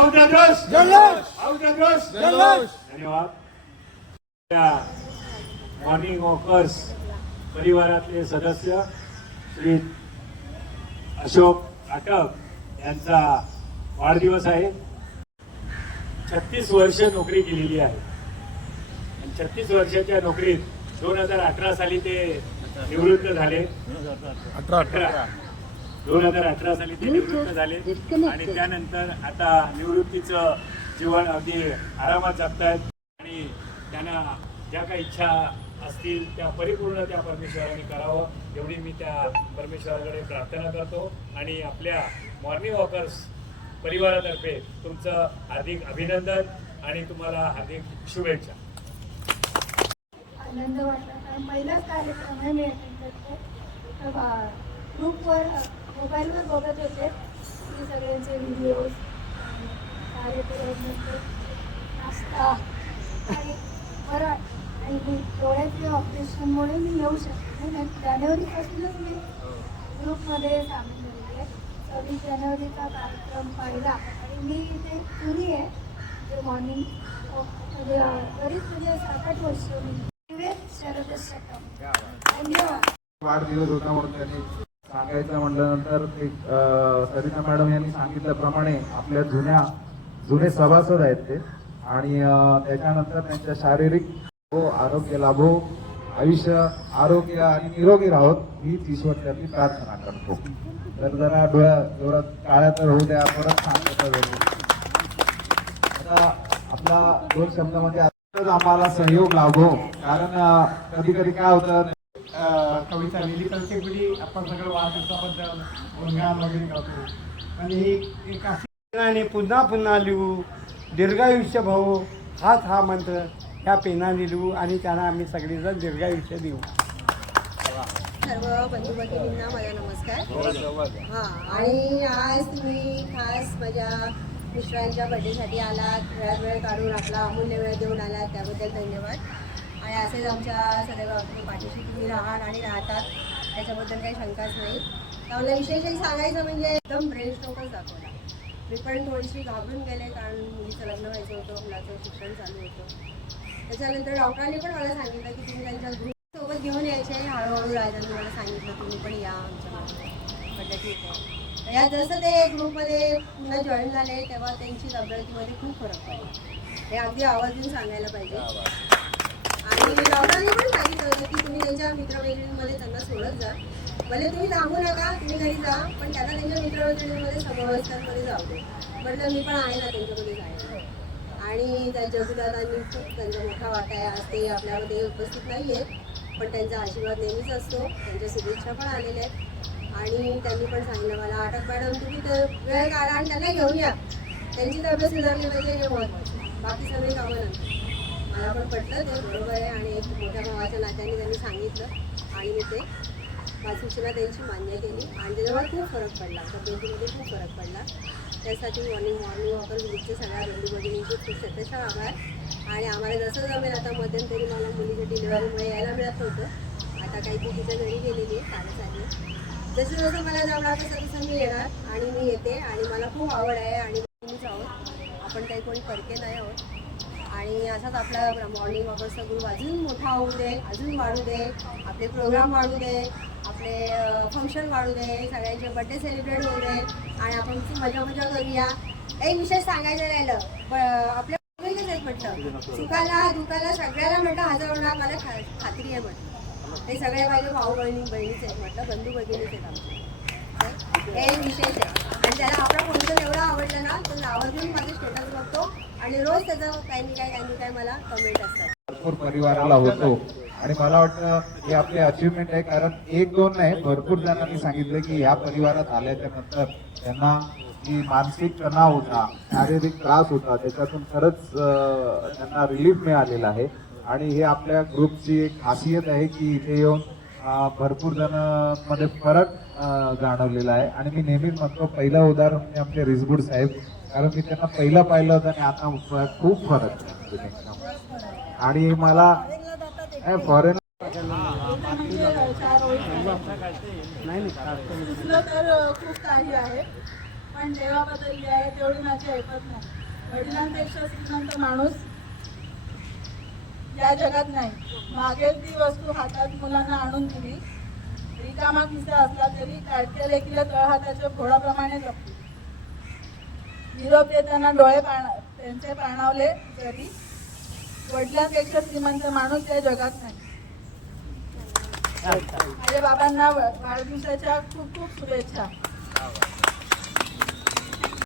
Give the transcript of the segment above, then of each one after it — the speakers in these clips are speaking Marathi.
औद्योगोस जल्लोष. धन्यवाद. मॉर्निंग वॉकर्स परिवारातले सदस्य श्री अशोक आटक यांचा वाढदिवस आहे. छत्तीस वर्ष नोकरी केलेली आहे. आणि छत्तीस वर्षाच्या नोकरीत दोन हजार अठरा साली ते निवृत्त झाले. अठरा. अठरा. दोन हजार अठरा साली ते निवृत्त झाले. आणि त्यानंतर आता निवृत्तीचं जीवन अगदी आरामात जगतायत. आणि त्यांना ज्या काही इच्छा असतील त्या परिपूर्ण त्या परमेश्वराने करावं. एवढी मी त्या परमेश्वराकडे प्रार्थना करतो. आणि आपल्या मॉर्निंग वॉकर्स परिवारातर्फे तुमचं हार्दिक अभिनंदन आणि तुम्हाला हार्दिक शुभेच्छा. आनंद वाटला. कारण पहिलाच कार्यक्रम आहे मी ग्रुपवर मोबाईलवर बघत होते. की सगळ्यांचे व्हिडिओज कार्यक्रम नाश्ता आणि बरं आणि मी डोळ्याच्या ऑपरेशनमुळे मी येऊ शकते नाही. जानेवारीपासूनच मी ग्रुपमध्ये सामील झालेली आहे. सव्वीस जानेवारीचा कार्यक्रम पाहिला. आणि मी इथे जुनी आहे. जे मॉर्निंग म्हणजे बरीच म्हणजे सात आठ वर्ष मी शरद धन्यवाद. वाढदिवस होता म्हणून त्यांनी सांगायचं म्हटल्यानंतर ते सरिता मॅडम यांनी सांगितल्याप्रमाणे आपल्या जुन्या जुने सभासद आहेत ते. आणि त्याच्यानंतर त्यांच्या शारीरिक हो आरोग्य लाभो आयुष्य आरोग्य आणि निरोगी राहोत हीच ईश्वर प्रार्थना करतो. तर जरा डोळ्या जोरात काळ्या तर होऊ द्या परत सांगतो आता आपला दोन शब्दामध्ये आम्हाला सहयोग लाभो. कारण कधी कधी काय होतं कविता लिहिली. प्रत्येक वेळी आपण सगळं वाढदिवसाबद्दल गुणगान वगैरे करतो. आणि ही एक अशी आणि पुन्हा पुन्हा लिहू. दीर्घायुष्य भाऊ हाच हा मंत्र. ह्या पेनाने लिहू आणि त्यांना आम्ही सगळेजण दीर्घायुष्य देऊ. सर्व बंधू भगिनींना माझा नमस्कार. हां आणि आज तुम्ही खास माझ्या मिस्टरांच्या बर्थडेसाठी आलात. वेळ वेळ काढून आपला अमूल्य वेळ देऊन आलात. त्याबद्दल धन्यवाद. आणि असेच आमच्या सदैव आपल्या पाठीशी तुम्ही राहाल आणि राहतात. त्याच्याबद्दल काही शंकाच नाही. तर मला विशेषही सांगायचं म्हणजे एकदम ब्रेन स्ट्रोकच दाखवला. मी पण थोडीशी घाबरून गेले कारण मुलीचं लग्न व्हायचं होतं मुलाचं शिक्षण चालू होतं. त्याच्यानंतर डॉक्टरांनी पण मला सांगितलं की तुम्ही त्यांच्या ग्रुप सोबत घेऊन यायचे. आणि हळूहळू राहायचं मला सांगितलं तुम्ही पण या आमच्या म्हटलं ठीक आहे. या जसं ते ग्रुपमध्ये पुन्हा जॉईन झाले तेव्हा त्यांची तब्येतीमध्ये खूप फरक पडला. हे अगदी आवर्जून सांगायला पाहिजे. डॉक्टरांनी पण सांगितलं की तुम्ही त्यांच्या मित्रमैत्रिणींमध्ये त्यांना सोडत जा. भले तुम्ही सांगू नका तुम्ही घरी जा पण त्यांना त्यांच्या मित्रमैत्रिणींमध्ये समवस्थांमध्ये जाऊ दे. म्हटलं मी पण आहे ना त्यांच्यामध्ये जायला. आणि त्या जगुदादांनी खूप त्यांचा मोठा वाटा आहे. आज ते आपल्यामध्ये उपस्थित नाही आहेत पण त्यांचा आशीर्वाद नेहमीच असतो. त्यांच्या शुभेच्छा पण आलेल्या आहेत. आणि त्यांनी पण सांगितलं मला अटक मॅडम तुम्ही तर वेळ काढा आणि त्यांना घेऊन या. त्यांची तब्येत सुधारली पाहिजे हे महत्त्वाचं बाकी सगळे कामं नंतर मला पण पटलं ते बरोबर आहे आणि एक मोठ्या भावाच्या नात्याने त्यांनी सांगितलं आणि मी ते. सूचना त्यांची मान्य केली. आणि त्याच्यावर खूप फरक पडला तब्येतीमध्ये खूप फरक पडला. त्यासाठी मॉर्निंग मॉर्निंग वॉकर ग्रुपचे सगळ्या बंधू भगिनींचे खूप सतत आभार. आणि आम्हाला जसं जमेल आता मध्यंतरी मला मुलीच्या डिलिव्हरीमुळे यायला मिळत नव्हतं. आता काही ती तिच्या घरी गेलेली आहे साडेसाती जसं जसं मला जमणार तसं तसं मी येणार आणि मी येते. आणि मला खूप आवड आहे आणि मीच आहोत आपण काही कोणी परके नाही आहोत. आणि असाच आपला मॉर्निंग वॉकर्सचा ग्रुप अजून मोठा होऊ दे अजून वाढू दे आपले प्रोग्राम वाढू दे आपले फंक्शन वाढू दे सगळ्यांचे बड्डे सेलिब्रेट होऊ दे आणि आपण खूप मजा मजा करूया. एक विशेष सांगायचं राहिलं आपल्या वेगळेच म्हटलं? सुखाला दुखाला सगळ्याला म्हटलं हजार होणार मला खा- खात्री आहे म्हटलं. ते सगळे माझे भाऊ बहिणी बहिणीच आहेत म्हटलं बंधू भगिनीच आहेत आमचे. हे विशेष आहे. आणि त्याला आपला फंक्शन एवढं आवडलं ना तर आवर्जून माझे स्टेटस बघतो. आणि रोज त्याचा काही नाही काय काही नाही काय मला कमेंट असतात. भरपूर परिवाराला होतो. आणि मला वाटतं हे आपले अचिव्हमेंट आहे कारण एक दोन नाही भरपूर जणांनी सांगितलं की या परिवारात आल्याच्यानंतर त्यांना जी मानसिक तणाव होता शारीरिक त्रास होता त्याच्यातून खरंच त्यांना रिलीफ मिळालेला आहे. आणि हे आपल्या ग्रुपची एक खासियत आहे की इथे येऊन भरपूर जणांमध्ये फरक जाणवलेला आहे. आणि मी नेहमीच म्हणतो पहिलं उदाहरण म्हणजे आमचे रिसबूड साहेब. कारण मी त्यांना पहिलं पाहिलं होतं आणि आता खूप फरक. आणि मला फॉरेन नाही नाही दुसरं तर खूप काही आहे. पण देवाबद्दल जी आहे तेवढी माझी ऐकत नाही. वडिलांपेक्षा श्रीमंत माणूस या जगात नाही. मागेल ती वस्तू हातात मुलांना आणून दिली. रिकामा किस्सा असला तरी काढत्या लेखीला तळहाताच्या घोडाप्रमाणे जपली निरोप येताना डोळे पाण त्यांचे पाणावले तरी वडिलांपेक्षा श्रीमंत माणूस या जगात नाही. माझ्या बाबांना वाढदिवसाच्या खूप खूप शुभेच्छा.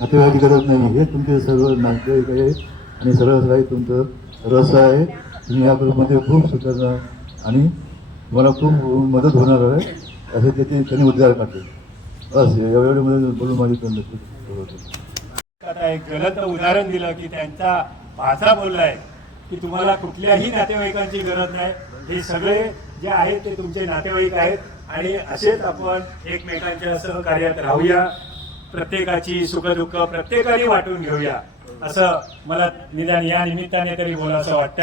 नातेवाईक गरज नाही हे तुमचे सर्व नातेवाईक आहे आणि सर्व काही तुमचं रस आहे. तुम्ही यामध्ये खूप सुधारणार आणि तुम्हाला खूप मदत होणार आहे असे त्याचे त्यांनी उद्गार काढले. बस एवढ्या मध्ये बोलून माझी करण्याची आता एक गलत उदाहरण दिलं की त्यांचा भाषा बोललाय की तुम्हाला कुठल्याही नातेवाईकांची गरज नाही. हे सगळे जे आहेत ते तुमचे नातेवाईक आहेत आणि असेच आपण एकमेकांच्या सहकार्यात राहूया. प्रत्येकाची सुखदुःख प्रत्येकाने वाटून घेऊया. असं मला निदान या निमित्ताने तरी बोलावं वाटतं